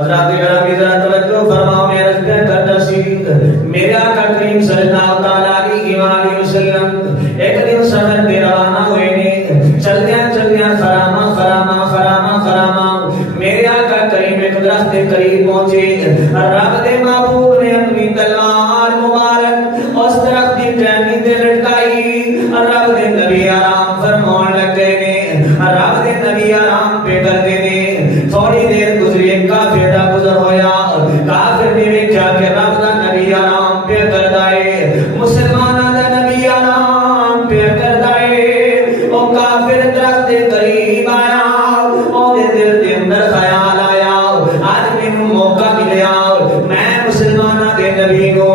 حضرات گرامی ذرا توجہ فرماؤ، میرا ذکر کرتا سی میرے آقا کریم صلی اللہ تعالیٰ علیہ وآلہ وسلم ایک دن سفر پہ روانہ ہوئے نے، چلدیاں چلدیاں خرامہ خرامہ خرامہ خرامہ میرے آقا کریم ایک درخت کے قریب پہنچے، رب دے محبوب نے اپنی تلوار مبارک اس درخت کی ٹہنی تے لٹکائی، رب دے نبی آرام فرمان لگے نے، رب دے نبی آرام پہ کرتے نے۔ تھوڑی دیر گزری، ایک کافر دا گزر ہویا، کافر نے ویکھیا کہ رب دا نبی آرام پہ کردا ہے، مسلماناں دا نبی آرام پہ کردا ہے۔ او کافر درخت دے قریب آیا، او دے دل دے اندر خیال آیا، آج مینوں موقع ملیا میں مسلماناں دے نبی نو